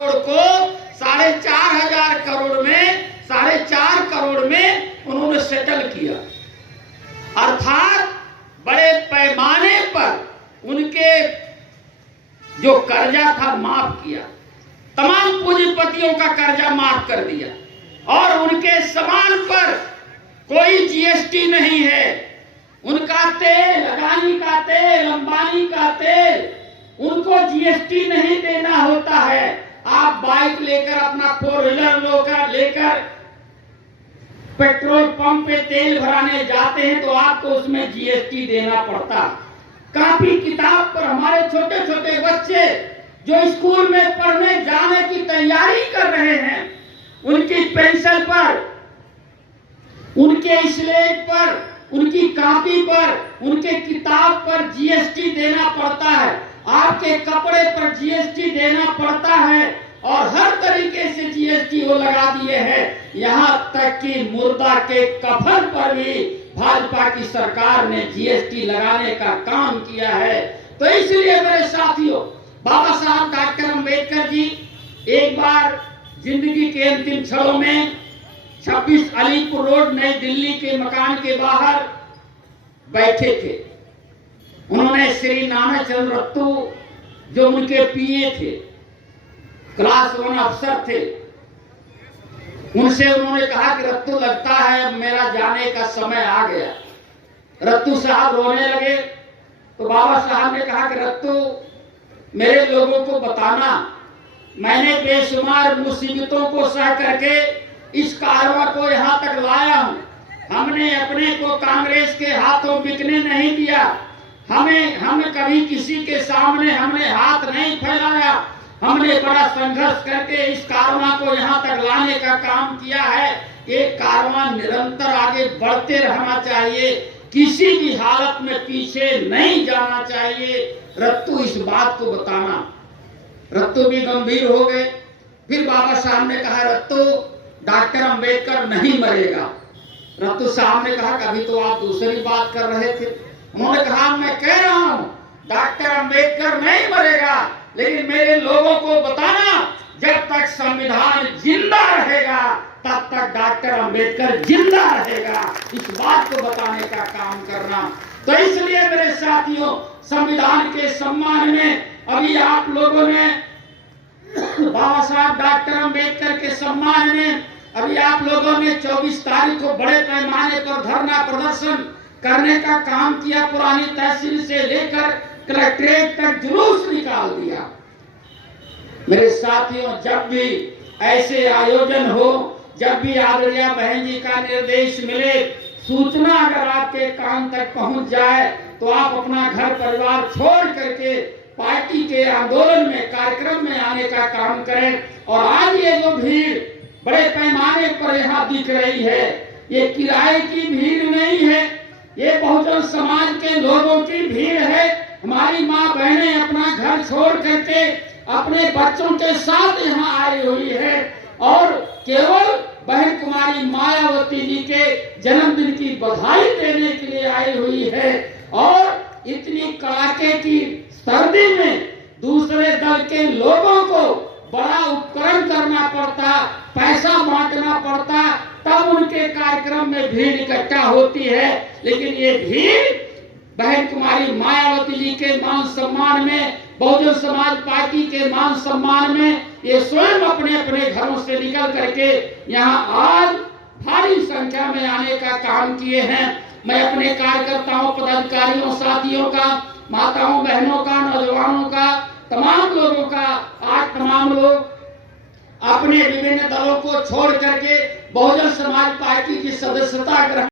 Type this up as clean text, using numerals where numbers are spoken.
करोड़ को 4,500 करोड़ में 4.5 करोड़ में उन्होंने सेटल किया। अर्थात बड़े पैमाने पर उनके जो कर्जा था माफ किया, तमाम पूंजीपतियों का कर्जा माफ कर दिया और उनके सामान पर कोई जीएसटी नहीं है। उनका तेल, अडानी का तेल, अंबानी का तेल, उनको जीएसटी नहीं देना होता है। आप बाइक लेकर, अपना 4 व्हीलर लेकर पेट्रोल पंप पे तेल भराने जाते हैं तो आपको उसमें जीएसटी देना पड़ता। कापी किताब पर हमारे छोटे छोटे बच्चे जो स्कूल में पढ़ने जाने की तैयारी कर रहे हैं, उनकी पेंसिल पर, उनके स्लेट पर, उनकी कॉपी पर, उनके किताब पर जीएसटी देना पड़ता है। आपके कपड़े पर जीएसटी देना पड़ता है और हर तरीके से जीएसटी वो लगा दिए हैं। यहाँ तक कि मुर्दा के कफन पर भी भाजपा की सरकार ने जीएसटी लगाने का काम किया है। तो इसलिए मेरे साथियों, बाबा साहब डॉक्टर अंबेडकर जी एक बार जिंदगी के अंतिम क्षणों में 26 अलीपुर रोड नई दिल्ली के मकान के बाहर बैठे थे। उन्होंने श्री नानाचंद रत्तू जो उनके पीए थे, क्लास 1 अफसर थे, उनसे उन्होंने कहा कि रत्तू लगता है मेरा जाने का समय आ गया। रत्तू साहब रोने लगे तो बाबा साहब ने कहा कि रत्तू मेरे लोगों को बताना, मैंने बेशुमार मुसीबतों को सह करके इस कारवां को यहाँ तक लाया हूँ। हमने अपने को कांग्रेस के हाथों बिकने नहीं दिया। हम कभी किसी के सामने हमने हाथ नहीं फैलाया। हमने बड़ा संघर्ष करके इस कारवां को यहाँ तक लाने का काम किया है। ये कारवां निरंतर आगे बढ़ते रहना चाहिए, किसी भी हालत में पीछे नहीं जाना चाहिए। रत्तू इस बात को बताना। रत्तू भी गंभीर हो गए। फिर बाबा साहब ने कहा रत्तू डॉक्टर अंबेडकर नहीं मरेगा। रत्तू साहब ने कहा कभी तो आप दूसरी बात कर रहे थे। उन्होंने कहा मैं कह रहा हूं डॉक्टर अंबेडकर नहीं मरेगा, लेकिन मेरे लोगों को बताना जब तक संविधान जिंदा रहेगा तब तक डॉक्टर अंबेडकर जिंदा रहेगा। इस बात को बताने का काम करना। तो इसलिए मेरे साथियों, संविधान के सम्मान में अभी आप लोगों ने बाबा साहब डॉक्टर अंबेडकर के सम्मान में अभी आप लोगों ने 24 तारीख को बड़े पैमाने पर धरना प्रदर्शन करने का काम किया। पुरानी तहसील से लेकर कलेक्ट्रेट तक जुलूस निकाल दिया। मेरे साथियों, जब भी ऐसे आयोजन हो, जब भी आदरणीय बहन जी का निर्देश मिले, सूचना अगर आपके कान तक पहुंच जाए तो आप अपना घर परिवार छोड़ करके पार्टी के आंदोलन में, कार्यक्रम में आने का काम करें। और आज ये जो भीड़ बड़े पैमाने पर यहाँ दिख रही है, ये किराए की भीड़ नहीं है, ये बहुजन समाज के लोगों की भीड़ है। हमारी माँ बहनें अपना घर छोड़ करके अपने बच्चों के साथ यहाँ आई हुई है और केवल बहन कुमारी मायावती जी के जन्मदिन की बधाई देने के लिए आई हुई है। और इतनी कड़ाके की सर्दी में दूसरे दल के लोगों को बड़ा उपकरण करना पड़ता, पैसा बांटना पड़ता, तब उनके कार्यक्रम में भीड़ इकट्ठा होती है। लेकिन ये भीड़ बहन कुमारी मायावती जी के मान सम्मान में, बहुजन समाज पार्टी के मान सम्मान में ये स्वयं अपने अपने घरों से निकल करके यहाँ आज भारी संख्या में आने का काम किए हैं। मैं अपने कार्यकर्ताओं, पदाधिकारियों, साथियों का, माताओं, बहनों का, नौजवानों का, तमाम लोगों का, आज तमाम लोग अपने विभिन्न दलों को छोड़ करके बहुजन समाज पार्टी की सदस्यता ग्रहण